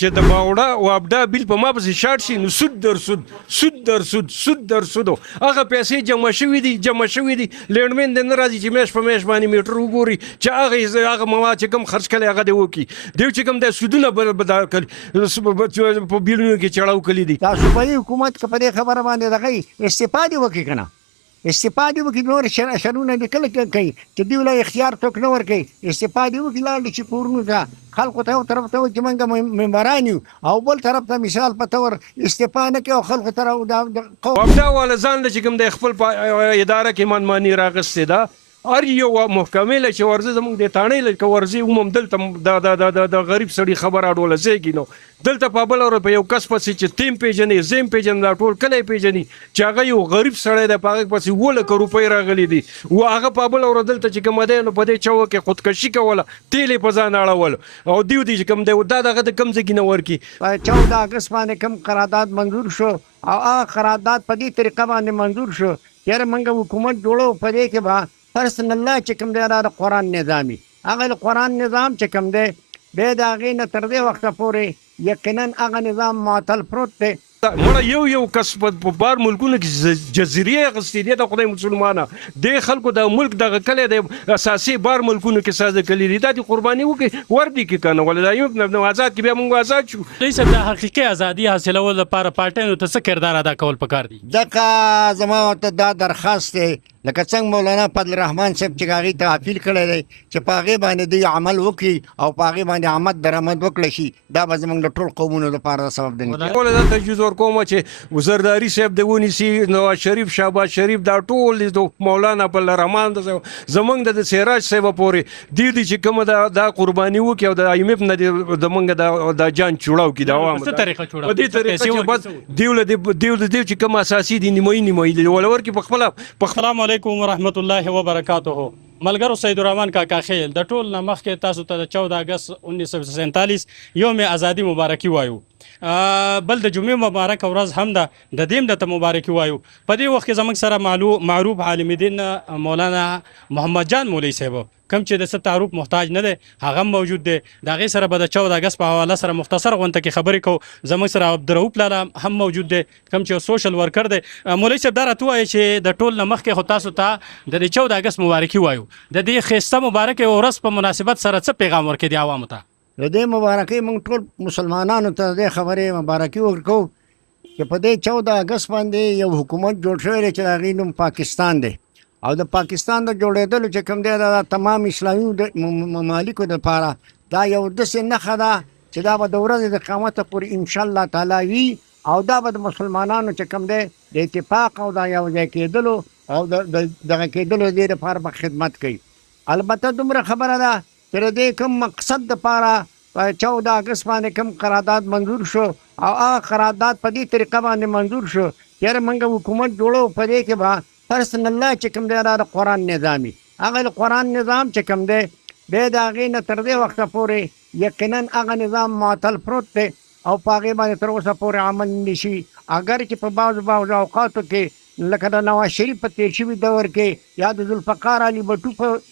چې د باوړه او ابدا بیل په ما پسې شاټ شي نو سود در سود سود در سود هغه پیسې جمع شوي دي لینډمن د نه راځي چې میاشت په میاشت باندې میټر وګوري چې هغه مواد چې کوم خرڅ کړي هغه دی وکړي دی چې کوم د سودونه کړي په بیلونو کې چړاو کړي دي. دا صوبایي حکومت که په دې خبره باندې دغه استفاده وکړي که نه استفاده وکړي نور شرونه لیکل کوي چې دوی له اختیار څوک نه ورکوي استفاده وکړي لاړ چې کورونو ته خلکو ته یو طرف ته وایي چې موږ ممبران یو او بل طرف ته مثال په طور استفاده نه کوي او خلکو ته ابدا والا ځان چې کوم د خپل اداره کې منماني راغستې ده هر یو محکمې له چې ورځي زموږ د تاڼۍ له که ورځي عموم دلته د غریب سړي خبره اډوله زیږي نو دلته په بله ورځ په یو کس پسې چې تیم پېژنې زیم پېژنې دا ټول کلی پېژني چې هغه یو غریب سړی دی په هغه پسې 7,00,000 روپۍ راغلي دي و هغه په بله ورځ دلته چې کومه دی نو په دې چوه کې خودکشي کوله تیل یې په ځان اړول او دیو دی چې کوم دی دا دغه د کوم ځای کې نه ورکړي. په 14 اګست باندې کوم قرارداد منظور شو او هغه قرارداد په دې طریقه باندې منظور شو یاره موږ حکومت جوړو په دې کې به فرض الله چې کوم دی د قرآن نظامي هغه قرآن نظام چې کوم دی بیا د هغې نه تر دې وخته پورې یقینا هغه نظام معطل پروت دی. مړه یو کس په بار ملکونو کې جزیرې اخیستې دي د خدای مسلمانه د خلکو د ملک دغه کلی د اساسي بار ملکونو کې سازه کړي دي دا د قرباني وکړي وردي کې کنه ولې دا یو آزاد کې بیا موږ آزاد شو. دوی صاحب د حقیقي ازادي حاصلولو لپاره پارټیانو ته څه کردار ادا کول پکار دي؟ دغه زما ورته دا درخواست دی لکه څنګه مولانا فضل الرحمن صاحب چې هغې ته اپیل کړی دی چې په هغې باندې دوی عمل وکړي او په هغې باندې آمد درآمد وکړی شي دا به زموږ د ټول قومونو لپاره سبب دی. دا تجویز ورکوم چې زرداری صاحب د ونیسي نواز شریف شهباز شریف دا ټول د مولانا فضل الرحمن زموږ د سراج صاحب پورې دی چې کومه دا قرباني وکړي او د ایم ایف نه زموږ د جان چوړاو کړي د عوامو څه طریقه چوړاو په دې طریقه چې بس دیو چې کوم اساسي دي نیمایي دي ولور کې په خپل السلام علیکم ورحمت الله وبرکاته. ملګرو سید الرحمن کاکا خیل د ټول نه مخکې تاسو ته د 14 اګست 1947 یوم ازادي مبارکي وایو بل د جمعې مبارک ورځ هم ده د دیم د مبارکي وایو په دې وخت کې زموږ سره معروف عالم دین مولانا محمد جان مولوي صاحب کوم چې د څه تعارف محتاج نه دی هغه موجود دی د هغې سره به د 14 اګست په حواله سره مختصر غونډه کې خبرې کوو زموږ سره عبدالرؤف لالا هم موجود دی کوم چې سوشل ورکر دی. مولوي صاحب دا راته ووایي چې د ټول نه مخکې خو تاسو ته د 14 اګست مبارکي وایو د دې ښایسته مبارکې ورځ په مناسبت سره څه پیغام ورکړي دي عوامو ته؟ د دې مبارکۍ موږ ټول مسلمانانو ته د خبرې مبارکي ورکوو چې په دې 14 اګست باندې یو حکومت جوړ شوی دی چې د هغې نوم پاکستان دی او د پاکستان د جوړېدلو چې کوم دی د تمام اسلامي ممالکو دپاره دا یو داسې نښه ده چې دا به د ورځې د قیامته پورې انشاءالله تعالی وي او دا به د مسلمانانو چې کوم دی د اتفاق او دا یو ځای کېدلو او دغه کېدلو دې لپاره به خدمت کوي. البته دومره خبره ده چې د دې کوم مقصد دپاره په 14 اګست باندې کوم قرارداد منظور شو او هغه قرارداد په دې طریقه باندې منظور شو یاره موږ حکومت جوړو په دې کې به فرض الله چې کوم دی د قرآن نظامي هغه قرآن نظام چې کوم دی بیا د هغې نه تر دې وخته پورې یقینا هغه نظام معطل پروت دی او په هغې باندې تر اوسه پورې عمل نشي اگر چې په بعضو اوقاتو کې لکه د نواز شریف په تېر شوي دور کې یا د ذوالفقار علي بټو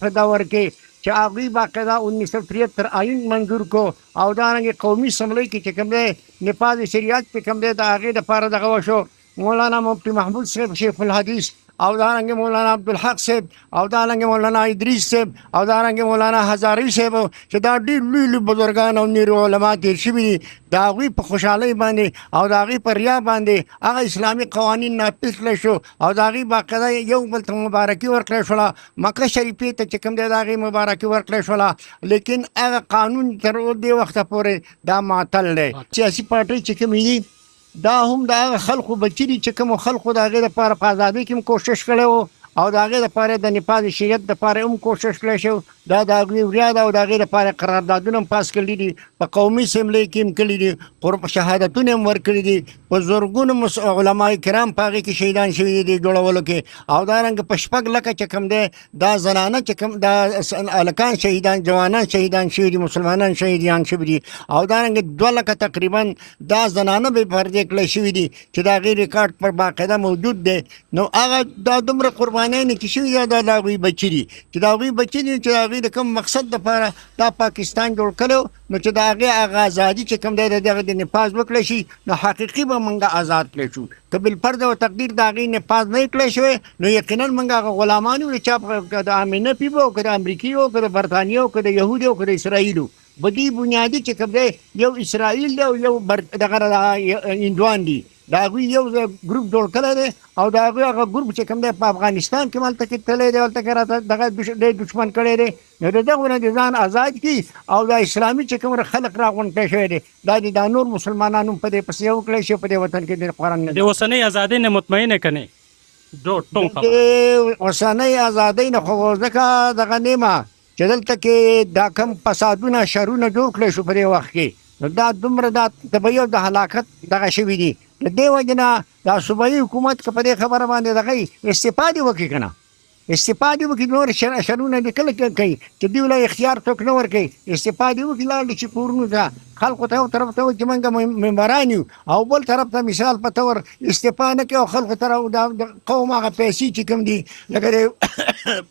په دور کې چې هغوی باقاعده 1973 آیین منظور کو او دارنګې قومي اسمبلۍ کې چې کوم دی نفاذ شریعت چې کوم دی د هغې دپاره دغه وشو مولانا مفتی محمود صاحب شیخ الحدیث او دارنګې مولانا عبدالحق صاحب او دارنګې مولانا ادریس صاحب او دارنګې مولانا هزاروي صاحب چې دا ډېر لوی بزرګان او نیرو علما تېر شوي دي د هغوی په خوشحالۍ باندې او د هغوی په ریا باندې هغه اسلامي قوانین نافظ کړی شو او د هغوی باقاعده یو بل ته مبارکي ورکړی شوله مکه شریفې ته چې کوم دی د هغې مبارکي ورکړی شوله لیکن هغه قانون تر دې وخته پورې دا معطل دی. سیاسي پارټۍ چې کومې دي دا هم د هغه خلکو بچي دي چې کومو خلکو د هغې لپاره په ازادۍ کې هم کوشش کړی و او د هغې لپاره د نفاذ شریعت لپاره هم کوشش کړی شو دا د هغوی وریا ده او د هغې لپاره قراردادونه هم پاس کړي دي په قومي اسمبلۍ کې هم کړي دي شهادتونه هم ورکړي دي په زرګونو علما کرام په هغې کې شهیدان شوي دي جوړولو کې او دارنګه په 6 لکه چې کوم دی دا زنانه چې کوم دا هلکان شهیدان جوانان شهیدان شوي دي مسلمانان شهیدان شوي دي او دارنګه 2 لکه تقریبا دا زنانه به پردې کړی شوي دي چې د هغې ریکارډ پر باقاعده موجود دی. نو هغه دا دومره قرباني مسلمانانو کې شوي دا د هغوی بچي دي چې د هغوی بچي دي چې د هغوی د کوم مقصد دپاره دا پاکستان جوړ کړی نو چې د هغې هغه ازادي چې کوم دی د دغه د نفاظ وکړی شي نو حقیقي به موږ آزاد کړی شو که بالفرض او تقدیر د هغې نفاظ نه کړی شوی نو یقینا موږ هغه غلامان یو چې که د امنه پي به او که د امریکي او که د برطانیې او که د یهودي او که د اسرائیلو بدی بنیادی چې کوم دی یو اسرائیل دی او یو دغه هندوان دي د هغوی یو ګروپ جوړ کړی دی او د هغوی هغه ګروپ چې کوم دی په افغانستان کې هلته کې تللی دی هلته کې راته دغه دشمن کړی دی نو د دغو نه د ځان آزاد کړي او د اسلامي چې کوم خلق راغونډ کړی شوی دی دا د نور مسلمانانو په دې پسې وکړی شي په دې وطن کې د قرآن د اوسنۍ ازادۍ نه مطمئنه که نه د اوسنۍ ازادۍ نه خو ځکه دغه نیمه چې دلته کې دا کم فسادونه شرونه جوړ کړی شو په دې وخت کې نو دا دومره دا طبعي او د هلاکت دغه شوي دي د دې وجې نه دا صوبایي حکومت که په دې خبره باندې دغه استعفا دې وکړي که نه استعفا دې وکړي نور شرونه دې کله کوي چې دوی له اختیار څوک نه ورکوي استعفا دې وکړي لاړ دي چې کورونو ته خلکو ته یو طرف ته چې موږ ممبران یو او بل طرف ته مثال په طور استعفا نه کوي او خلکو ته د قوم هغه پیسې چې کوم دي لکه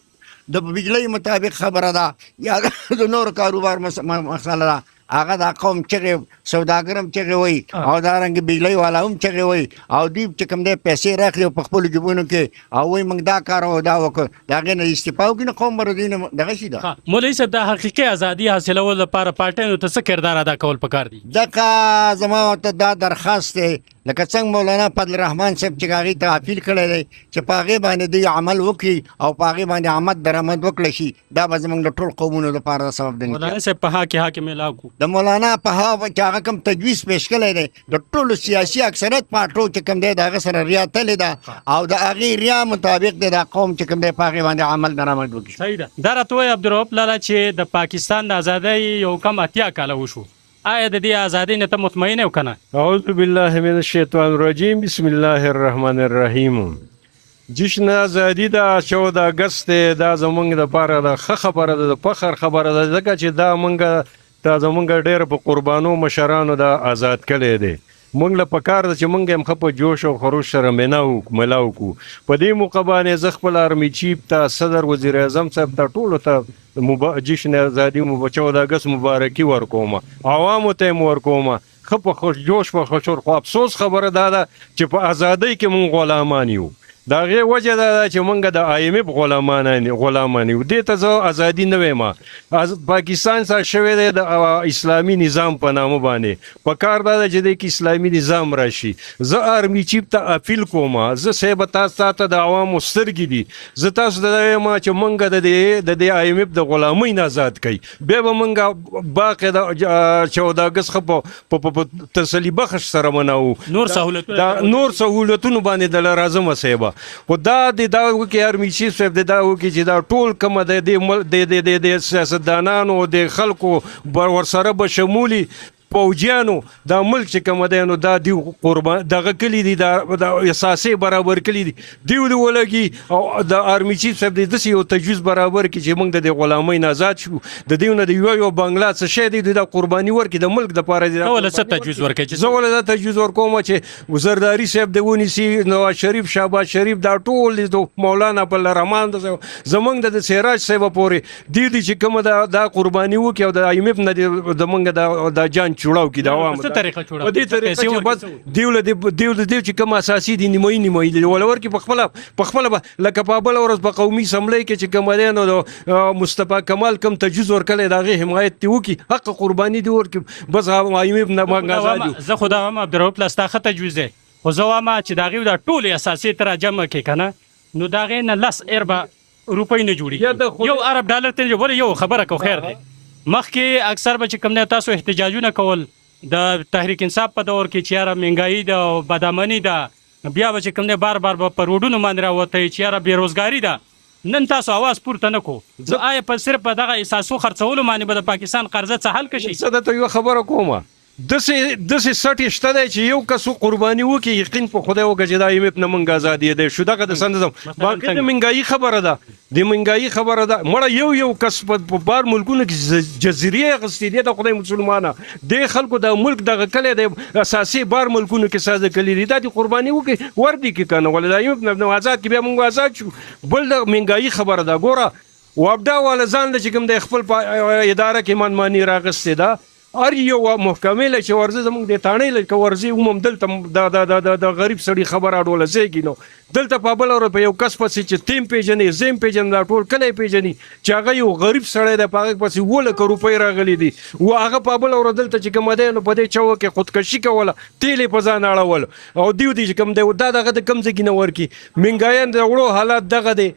د بجلی مطابق خبره ده یا د نور کاروبار مسله ده هغه دا قوم چغې سوداګر هم چغې وایي او دارنګې بجلی والا هم چغې وایي او دوی چې کوم دی پیسې راخلي او په خپلو جیبونو کې او وایي موږ دا کار او دا وکړو د هغې نه استعفا وکړي نو قوم به د دوی نه دغه شي ده مولوي صاحب د حقیقي ازادي حاصلولو لپاره پارټیانو ته څه کردار ادا کول پکار دي دغه زما ورته دا درخواست دی لکه څنګه مولانا فضل الرحمن صاحب چې هغې ته اپیل کړی دی چې په هغې باندې دوی عمل وکړي او په هغې باندې آمد درآمد وکړی شي دا به زموږ د ټول قومونو لپاره سبب دی مولانا صاحب په حق میلاو کو د مولانا په هغه چې هغه کوم تجویز پیش کړی دی د ټولو سیاسي اکثریت پارټو چې کوم دی د هغه سره ریا تلې ده او د هغې ریا مطابق دی دا قوم چې کوم دی په هغې باندې عمل درآمد وکړي صحیح ده دا راته وایي عبدالرؤف لاله چې د پاکستان د ازادۍ یو کم 80 کاله وشو آیا د دې ازادۍ نه ته مطمئن یو که نه اعوذ بالله من الشیطان الرجیم بسم الله الرحمن الرحیم جشن ازادي دا 14 اگست دا زمونږ دپاره د ښه خبره ده د فخر خبره ده ځکه چې دا زمونږ ډېر په قربانو مشرانو دا آزاد کړی دی مونږ له پکار ده چې مونږ هم ښه په جوش او خروش سره ملاو کړو په دې موقع باندې زه خپل آرمي چیف ته صدر وزیر اعظم صاحب ته ټولو ته جشن ازادي 14 اگست مبارکي ورکوم عوامو ته یې ورکوم ښه په خوش جوش په خوشور خو افسوس خبره دا ده چې په ازادۍ کې مونږ غلامان یو د هغې وجه دا ده چې مونږ د IMF غلامان یو دې ته زه ازادي نه وایم پاکستان سره شوی دی د اسلامي نظام په نامه باندې په کار دا ده چې دی کې اسلامي نظام راشي زه آرمي چیف ته اپیل کوم زه صاحب تاسو ته د عوامو سترګې دي زه تاسو ته وایم چې مونږ د دې IMF د غلامۍ نه آزاد کړئ بیا به مونږ باقي د 14 اګست ښه په تسلي بخش سره مناو نور سهولتونو باندې د راځم صاحب خو دا وکړي آرمي چیف صاحب دا وکړي چې دا ټول کومه د سیاستدانانو د خلکو ورسره به شمولي پوجیانو دا ملک چې کوم دی نو دا دیو قربان دغه کلی دي د اساسي برابر کلی دي دیو دی ولګي او د آرمي چیف صاحب د داسې یو تجویز برابر کړي چې موږ د غلامۍ نه آزاد شو د دیو نه د یو بنګلا څه شی دی د قرباني ورکړي د ملک دپاره دی ول څه تجویز ورکړي زه ول دا تجویز ورکوم چې وزیرداری صاحب د ونیسي نواز شریف شهباز شریف دا ټول د مولانا په رحمان زمونږ د سراج صاحب پورې دی چې کومه دا قرباني وکړي او د IMF نه د موږ د جان چوړاو کې دا عوام څه طریقه چوړاو په دې طریقه چې بس دیو چې کوم اساسي دي نیمه دي ولور کې په خپل لکه په بل ورځ په قومي سملې کې چې کوم دی نو مصطفی کمال کوم تجویز ورکړی دا غي حمایت دی وکي حق قرباني دی ورکي بس IMF نه مونږ آزاد زه خدا هم عبدالرؤف لاستا خه تجویز دی خو زه وایم چې دا غي د ټول اساسي تر جمع کې کنه نو دا غي نه لس اربع روپۍ نه جوړي یو عرب ډالر ته ول یو خبره کو خیر دی مخکې اکثر به چې کوم نه تاسو احتجاجونه کول د تحریک انصاف په دور کې چې یاره مهنګایي ده او بدامني ده بیا به چې کوم نه بار به په روډونو باندې راوتی چې یاره بېروزګاري ده نن تاسو اواز پورته نه کو زه آیا په صرف په دغه احساسو خرڅولو باندې به د پاکستان قرضه څه حل کشي زه درته یوه خبره کوم داسې سټ شته دی چې یو کس قرباني وکړي یقین په خدای وکړه چې دا IMF نه موږ ازادي دی شو دغه د سندم باقي د مهنګایي خبره ده د منګایي خبره ده مړه یو کس په بار ملکونو کې جزیرې اخیستې دي د خدای مسلمانه د خلکو د ملک دغه کلی د اساسي بار ملکونو کې ساز کلی دي دا د قرباني وکړي وردی کې کنه ولدا یو آزاد کې بیا موږ آزاد شو بل د منګایي خبره ده ګوره وابدا والا ځان چې کوم د خپل اداره کې منمانی راغستې ده هر یو محکمې له چې ورزه زموږ د تاڼۍ له که ورزي عموم دلته د غریب سړي خبره اډوله زیږي نو دلته په بل اور په یو کس پسې چې تیم پیژنې زیم پیژنې دا ټول کلی پیژنې چې هغه یو غریب سړی دی په هغه پسې 2 لک روپۍ راغلي دي و هغه په بل اور دلته چې کوم دی نو په دې چوه کې خودکشي کوله تیل په ځان اړول او دیو دي چې کوم دی دا دغه د کم ځای کې نه ورکي منګایان د وړو حالات دغه دی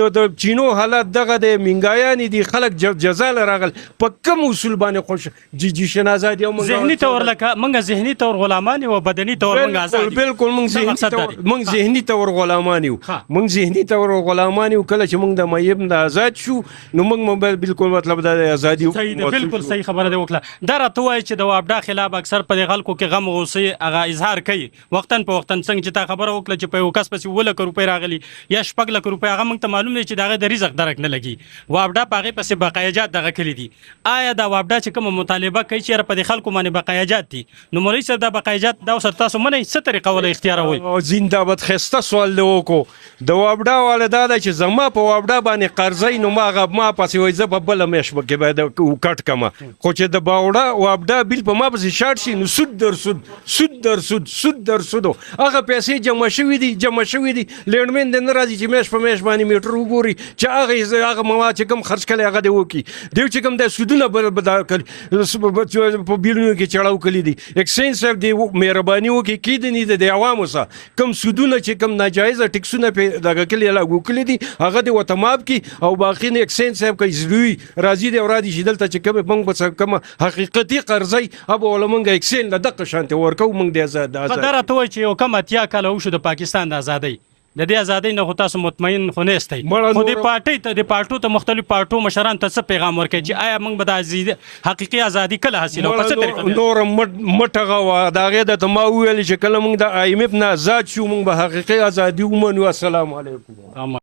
د چینو حالات دغه دی منګایان دي خلک جزا راغل په کوم اصول باندې خوش جی شنازادي او ذهني تور لکه موږ ذهني تور غلامان او بدني تور موږ آزاد بالکل موږ ذهني تور غلامان یو موږ ذهني تور غلامان یو کله چې موږ د مېب نه آزاد شو نو موږ بالکل مطلب د ازادي بالکل صحیح خبره دی وکړه دا راته وایي چې د وابډا خلاف اکثر په خلکو کې غم غوسه هغه اظهار کوي وختن په وختن څنګه چې تا خبره وکړه چې په یو کس پسې 2 لک روپۍ راغلي یا 6 لک روپۍ هغه موږ ته معلوم دی چې دغه د رزق درک نه لګي وابډا په هغه پسې بقایجات دغه کلی دي آیا دا وابډا چې کوم مطالبه کوي چې په خلکو باندې بقایجات دي نو مولوي صاحب دا بقایجات دا سر تاسو منه څه طریقه ولا اختیاروي زنده‌باد خسته سوال دی وکړو د وابډا والا دا چې زما په وابډا باندې قرضې نو ما پسې وای زه په بل مېش کې باید کټ کما خو چې د باوډا وابډا بیل په ما پسې شارټ شي نو سود در سود هغه پیسې جمع شوې دي لینډمن د ناراضي چې مېش په مېش باندې میټر وګوري چې هغه مواد چې کوم خرج کړي هغه دی وکی دیو چې کوم د سودونه بدل کړي په بیلونو کې چړاو کړي دي اکسچینج صاحب دی مهرباني وکړي کیدنی د عوامو سره کوم سودونه چې کوم ناجایز ټیکسونه په دغه کلی لاګو کړي دي هغه دی وتماب کی او باقی نه اکسچینج صاحب کوي زوی راضي دی او راضي شیدل ته چې کوم بنګ په کوم حقیقتي قرضې اب ولمنګ اکسچینج د دغه شانته ورکو موږ د آزاد دا راته وایي چې یو کم اتیا کال وشو د پاکستان د ازادۍ د دې ازادۍ نه خو تاسو مطمئن خو نه استئ خو د پارټو ته مختلف پارټو مشران ته څه پیغام ورکړي چې آیا موږ به د حقیقي ازادي کله حاصلو په څه طریقه نور مټغه وا دا غي د ما ویل چې کله موږ د IMF نه آزاد شو موږ به حقیقي ازادي ومنو السلام علیکم